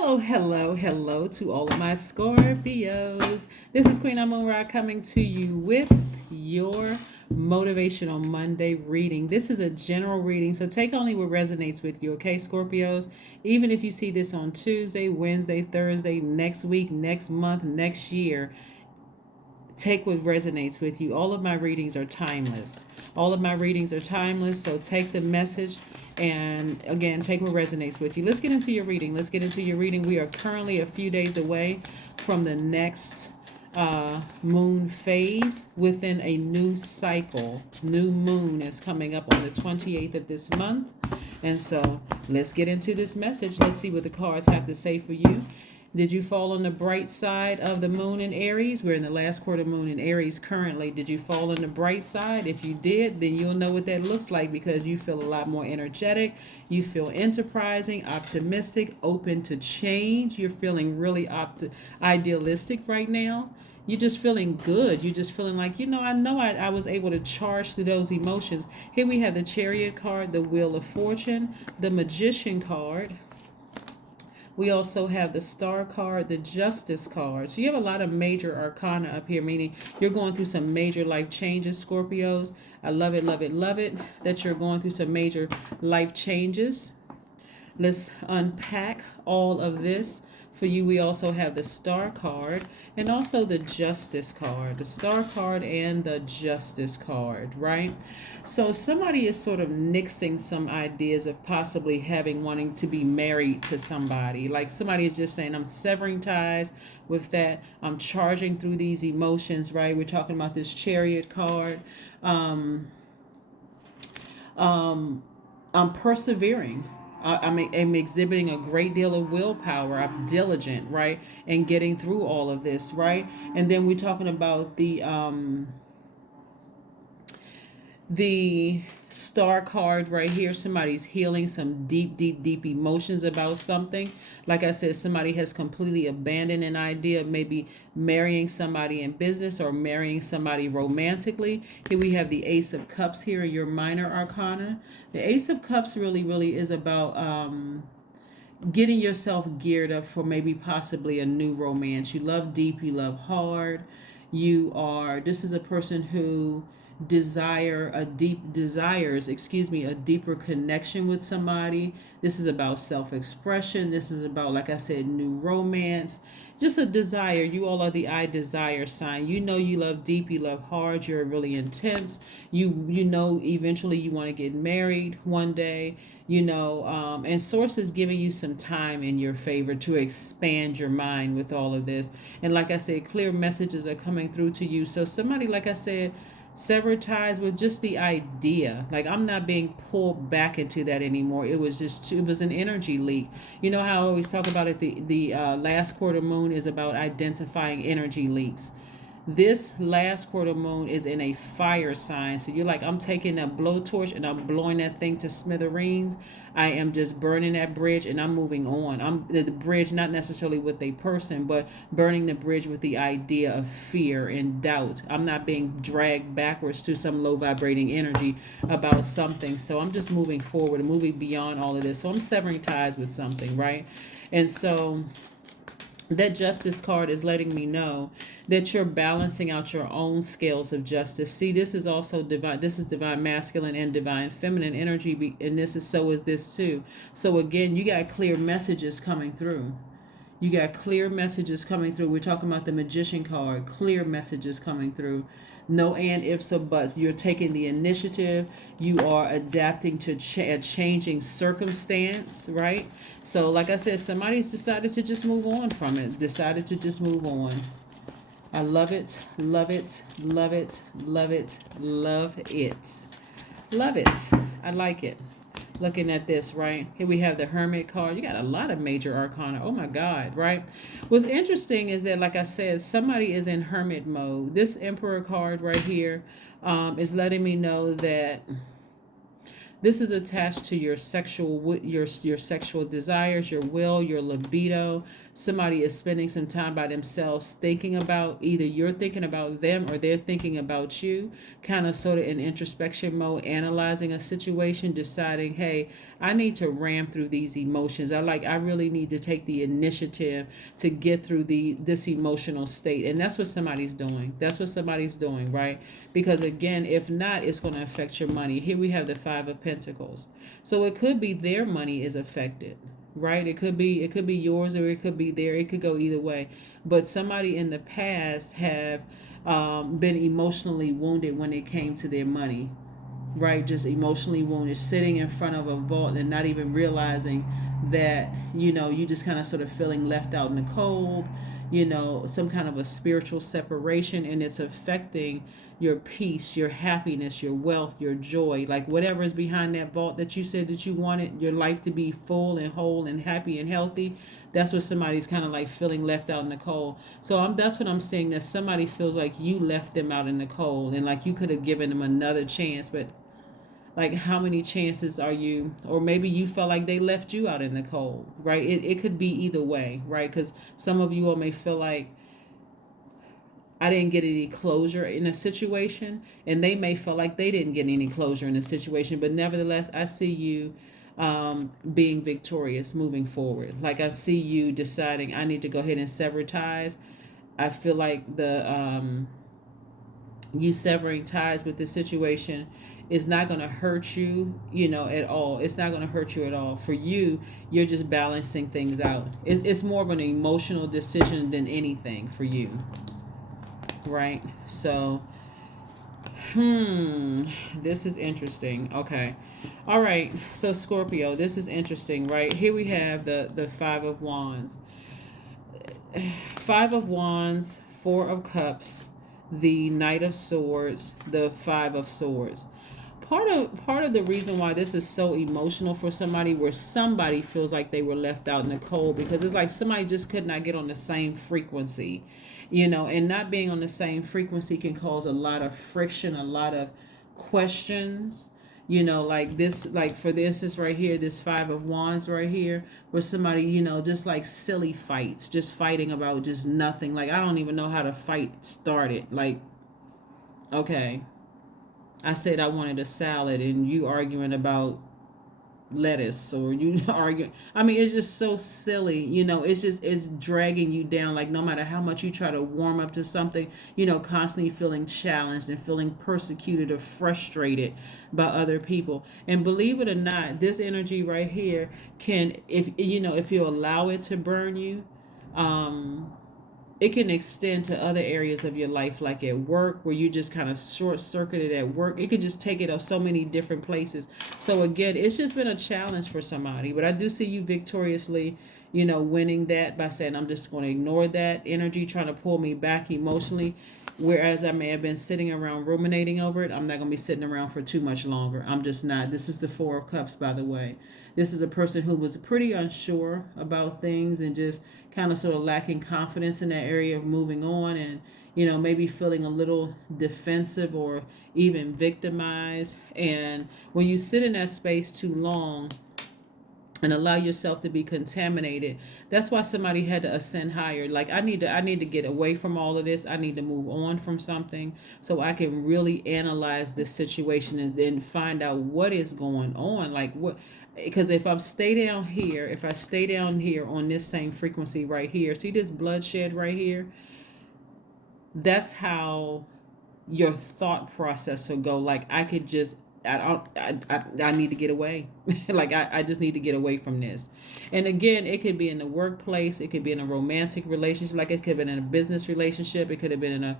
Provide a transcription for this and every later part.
Oh, hello, hello to all of my Scorpios. This is Queen Amun Ra coming to you with your Motivational Monday reading. This is a general reading, so take only what resonates with you, okay, Scorpios? Even if you see this on Tuesday, Wednesday, Thursday, next week, next month, next year, take what resonates with you. All of my readings are timeless. All of my readings are timeless. So take the message and again, take what resonates with you. Let's get into your reading. Let's get into your reading. We are currently a few days away from the next moon phase within a new cycle. New moon is coming up on the 28th of this month. And so let's get into this message. Let's see what the cards have to say for you. Did you fall on the bright side of the moon in Aries? We're in the last quarter moon in Aries currently. Did you fall on the bright side? If you did, then you'll know what that looks like because you feel a lot more energetic. You feel enterprising, optimistic, open to change. You're feeling really idealistic right now. You're just feeling good. You're just feeling like, I was able to charge through those emotions. Here we have the Chariot card, the Wheel of Fortune, the Magician card. We also have the Star card, the Justice card. So you have a lot of major arcana up here, meaning you're going through some major life changes, Scorpios. I love it, love it, love it that you're going through some major life changes. Let's unpack all of this. For you, we also have the Star card and also the Justice card. The Star card and the Justice card, right? So somebody is sort of nixing some ideas of possibly wanting to be married to somebody. Like somebody is just saying, I'm severing ties with that. I'm charging through these emotions, right? We're talking about this Chariot card. I'm persevering. I'm exhibiting a great deal of willpower. I'm diligent, right? And getting through all of this, right? And then we're talking about the Star card right here. Somebody's healing some deep, deep, deep emotions about something. Like I said, somebody has completely abandoned an idea of maybe marrying somebody in business or marrying somebody romantically. Here we have the Ace of Cups here, your minor arcana. The Ace of Cups really, really is about getting yourself geared up for maybe possibly a new romance. You love deep, you love hard. This is a person who a deeper connection with somebody. This is about self-expression. This is about, like I said, new romance, just a desire. You all are the I desire sign. You know you love deep, you love hard, you're really intense. You know eventually you want to get married one day. And source is giving you some time in your favor to expand your mind with all of this. And like I said, clear messages are coming through to you. So somebody, like I said, sever ties with just the idea. Like, I'm not being pulled back into that anymore. It was an energy leak. You know how I always talk about it, the last quarter moon is about identifying energy leaks. This last quarter moon is in a fire sign. So you're like, I'm taking a blowtorch and I'm blowing that thing to smithereens. I am just burning that bridge and I'm moving on. I'm the bridge, not necessarily with a person, but burning the bridge with the idea of fear and doubt. I'm not being dragged backwards to some low vibrating energy about something. So I'm just moving forward and moving beyond all of this. So I'm severing ties with something, right? And so that Justice card is letting me know that you're balancing out your own scales of justice. See, this is also divine. This is divine masculine and divine feminine energy, and so is this too. So again, you got clear messages coming through. You got clear messages coming through. We're talking about the Magician card. Clear messages coming through. No and ifs or buts. You're taking the initiative. You are adapting to a changing circumstance, right? So, like I said, somebody's decided to just move on from it. Decided to just move on. I love it, love it, love it, love it, love it. Love it. I like it. Looking at this, right? Here we have the Hermit card. You got a lot of major arcana. Oh my God, right? What's interesting is that, like I said, somebody is in hermit mode. This Emperor card right here is letting me know that This is attached to your your sexual desires, your will, your libido. Somebody is spending some time by themselves thinking about, either you're thinking about them or they're thinking about you, kind of sort of in introspection mode, analyzing a situation, deciding, hey, I need to ram through these emotions. I really need to take the initiative to get through this emotional state. And that's what somebody's doing. That's what somebody's doing, right? Because again, if not, it's going to affect your money. Here we have the Five of Pentacles. So it could be their money is affected, right? It could be yours, or it could be there. It could go either way. But somebody in the past have been emotionally wounded when it came to their money, right? Just emotionally wounded, sitting in front of a vault and not even realizing that, you just kind of sort of feeling left out in the cold, some kind of a spiritual separation, and it's affecting your peace, your happiness, your wealth, your joy, like whatever is behind that vault that you said that you wanted your life to be full and whole and happy and healthy. That's what somebody's kind of like feeling left out in the cold. So that's what I'm saying, that somebody feels like you left them out in the cold, and like you could have given them another chance, but like how many chances are you, or maybe you felt like they left you out in the cold, right? It could be either way, right? Because some of you all may feel like, I didn't get any closure in a situation, and they may feel like they didn't get any closure in a situation, but nevertheless, I see you being victorious moving forward. Like I see you deciding, I need to go ahead and sever ties. I feel like you severing ties with the situation is not going to hurt you, at all. It's not going to hurt you at all. For you, you're just balancing things out. It's more of an emotional decision than anything for you, right? So, this is interesting. Okay. All right. So, Scorpio, this is interesting, right? Here we have the Five of Wands. Five of Wands, Four of Cups, the Knight of Swords, the Five of Swords. Part of the reason why this is so emotional for somebody, where somebody feels like they were left out in the cold, because it's like somebody just could not get on the same frequency, and not being on the same frequency can cause a lot of friction, a lot of questions, like this, like for instance right here, this Five of Wands right here, where somebody, just like silly fights, just fighting about just nothing. Like, I don't even know how the fight started. Like, okay, I said I wanted a salad and you arguing about lettuce, or you arguing. I mean, it's just so silly, it's dragging you down. Like, no matter how much you try to warm up to something, constantly feeling challenged and feeling persecuted or frustrated by other people. And believe it or not, this energy right here can, if you allow it to burn you, it can extend to other areas of your life, like at work, where you just kind of short circuited at work. It can just take it to so many different places. So again, it's just been a challenge for somebody, but I do see you victoriously, winning that by saying, I'm just going to ignore that energy trying to pull me back emotionally. Whereas I may have been sitting around ruminating over it, I'm not going to be sitting around for too much longer. I'm just not. This is the Four of Cups, by the way. This is a person who was pretty unsure about things and just kind of sort of lacking confidence in that area of moving on, and, maybe feeling a little defensive or even victimized. And when you sit in that space too long and allow yourself to be contaminated, that's why somebody had to ascend higher. Like, I need to get away from all of this. I need to move on from something so I can really analyze this situation and then find out what is going on. Like, what, because if I stay down here on this same frequency right here, see this bloodshed right here, that's how your thought process will go. Like, I could just, I need to get away. Like, I just need to get away from this. And again, it could be in the workplace, it could be in a romantic relationship, like it could have been in a business relationship, it could have been in a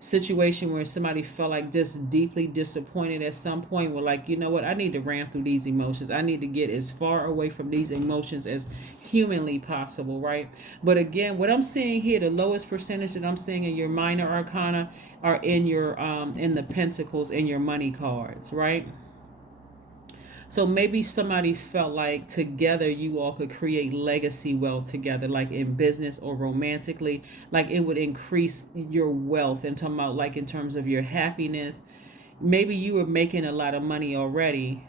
situation where somebody felt like just deeply disappointed at some point, were like, you know what, I need to ram through these emotions. I need to get as far away from these emotions as humanly possible, right? But again, what I'm seeing here, the lowest percentage that I'm seeing in your minor arcana are in your in the pentacles, in your money cards, right? So maybe somebody felt like together you all could create legacy wealth together, like in business or romantically, like it would increase your wealth, and talking about like in terms of your happiness. Maybe you were making a lot of money already,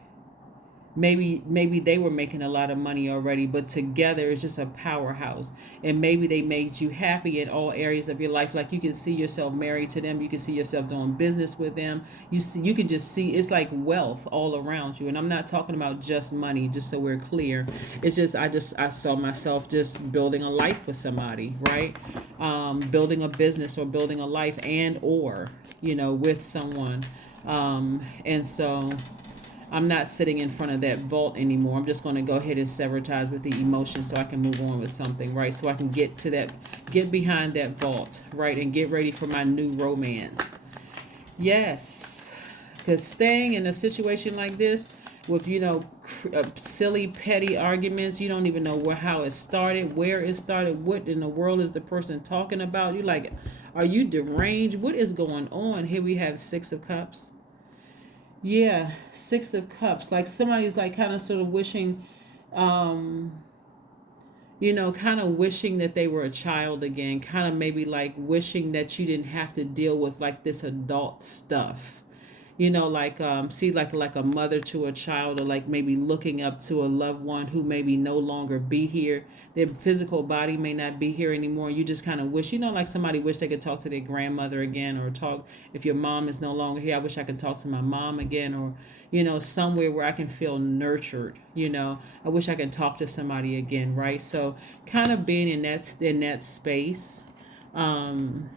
maybe they were making a lot of money already, but together it's just a powerhouse. And maybe they made you happy in all areas of your life. Like you can see yourself married to them, you can see yourself doing business with them. You can just see it's like wealth all around you. And I'm not talking about just money, just so we're clear. It's just I saw myself just building a life with somebody, right? Building a business or building a life, and or with someone. And so I'm not sitting in front of that vault anymore. I'm just going to go ahead and sever ties with the emotion so I can move on with something, right? So I can get behind that vault, right? And get ready for my new romance. Yes. Because staying in a situation like this with, silly, petty arguments, you don't even know how it started, where it started, what in the world is the person talking about? You're like, are you deranged? What is going on? Here we have 6 of Cups. Yeah, 6 of Cups. Like somebody's like kind of sort of wishing, kind of wishing that they were a child again. Kind of maybe like wishing that you didn't have to deal with like this adult stuff. Like see like a mother to a child, or like maybe looking up to a loved one who maybe no longer be here. Their physical body may not be here anymore. You just kind of wish, like somebody wish they could talk to their grandmother again, or talk, if your mom is no longer here, I wish I could talk to my mom again, or somewhere where I can feel nurtured. I wish I could talk to somebody again, right? So kind of being in that space, for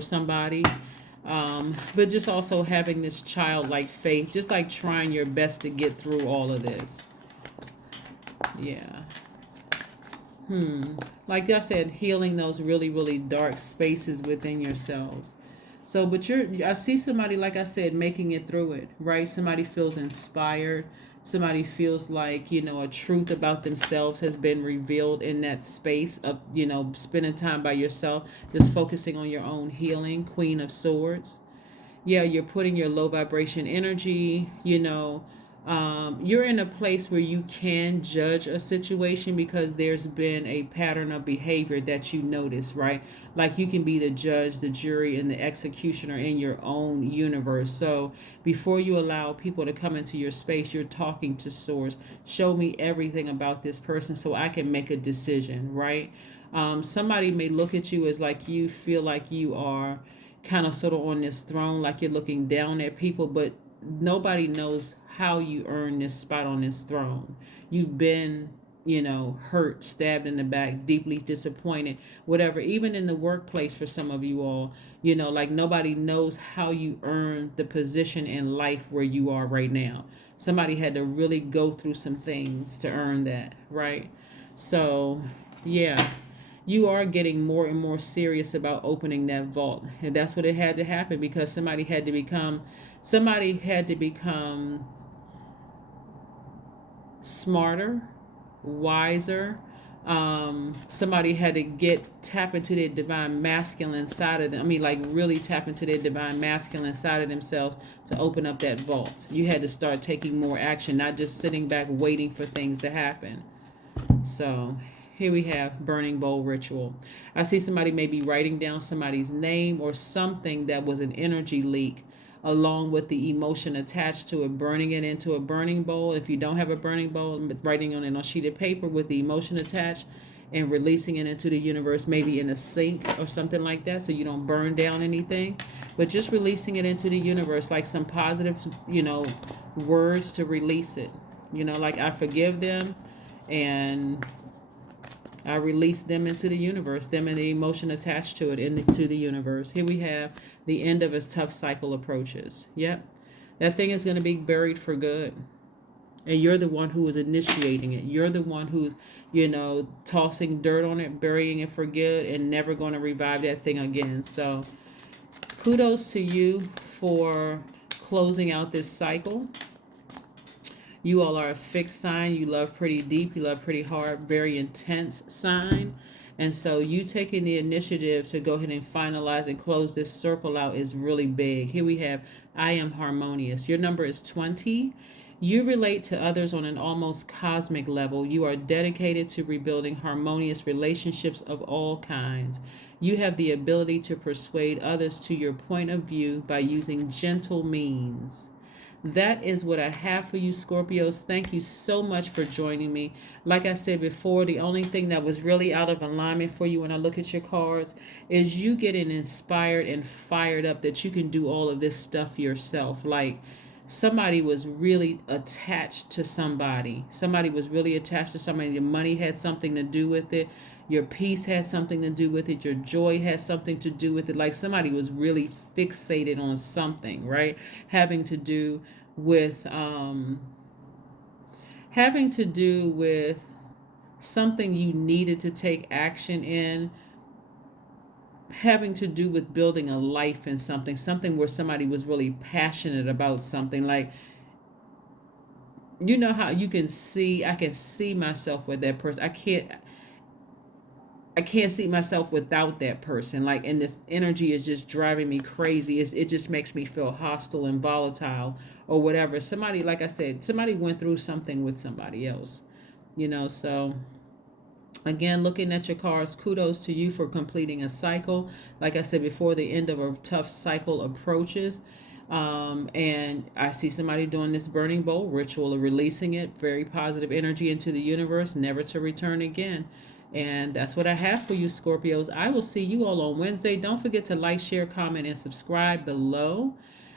somebody. But just also having this childlike faith, just like trying your best to get through all of this. Yeah. Like I said, healing those really, really dark spaces within yourselves. So, but I see somebody, like I said, making it through it, right? Somebody feels inspired. Somebody feels like, a truth about themselves has been revealed in that space of, spending time by yourself, just focusing on your own healing. Queen of Swords. Yeah, you're putting your low vibration energy, you're in a place where you can judge a situation because there's been a pattern of behavior that you notice, right? Like you can be the judge, the jury, and the executioner in your own universe. So before you allow people to come into your space, you're talking to Source. Show me everything about this person so I can make a decision, right? Somebody may look at you as like you feel like you are kind of sort of on this throne, like you're looking down at people, but nobody knows how you earn this spot on this throne. You've been, hurt, stabbed in the back, deeply disappointed, whatever. Even in the workplace for some of you all, like nobody knows how you earn the position in life where you are right now. Somebody had to really go through some things to earn that, right? So, yeah. You are getting more and more serious about opening that vault. And that's what it had to happen, because somebody had to become smarter, wiser. Somebody had to tap into their divine masculine side of them. I mean, like really tap into their divine masculine side of themselves to open up that vault. You had to start taking more action, not just sitting back waiting for things to happen. So here we have burning bowl ritual. I see somebody maybe writing down somebody's name or something that was an energy leak, along with the emotion attached to it, burning it into a burning bowl. If you don't have a burning bowl, writing on it on sheeted paper with the emotion attached and releasing it into the universe, maybe in a sink or something like that, so you don't burn down anything. But just releasing it into the universe, like some positive, words to release it. Like I forgive them and I release them into the universe, them and the emotion attached to it into the universe. Here we have the end of a tough cycle approaches. Yep. That thing is going to be buried for good. And you're the one who is initiating it. You're the one who's, tossing dirt on it, burying it for good, and never going to revive that thing again. So kudos to you for closing out this cycle. You all are a fixed sign. You love pretty deep. You love pretty hard, very intense sign. And so you taking the initiative to go ahead and finalize and close this circle out is really big. Here we have, I am harmonious. Your number is 20. You relate to others on an almost cosmic level. You are dedicated to rebuilding harmonious relationships of all kinds. You have the ability to persuade others to your point of view by using gentle means. That is what I have for you, Scorpios. Thank you so much for joining me. Like I said before, the only thing that was really out of alignment for you when I look at your cards is you getting inspired and fired up that you can do all of this stuff yourself. Like somebody was really attached to somebody. Somebody was really attached to somebody. Your money had something to do with it. Your peace had something to do with it. Your joy has something to do with it. Like somebody was really fixated on something, right? Having to do with something you needed to take action in, having to do with building a life in something where somebody was really passionate about something. Like, you know how you can see, I can see myself with that person. I can't see myself without that person. Like, and this energy is just driving me crazy. It just makes me feel hostile and volatile or whatever. Somebody, like I said, somebody went through something with somebody else, so again, looking at your cards, kudos to you for completing a cycle. Like I said before, the end of a tough cycle approaches. And I see somebody doing this burning bowl ritual or releasing it, very positive energy into the universe, never to return again. And that's what I have for you, Scorpios. I will see you all on Wednesday. Don't forget to like, share, comment, and subscribe below.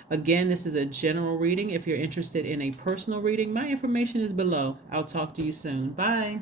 Again, this is a general reading. If you're interested in a personal reading, my information is below. I'll talk to you soon. Bye.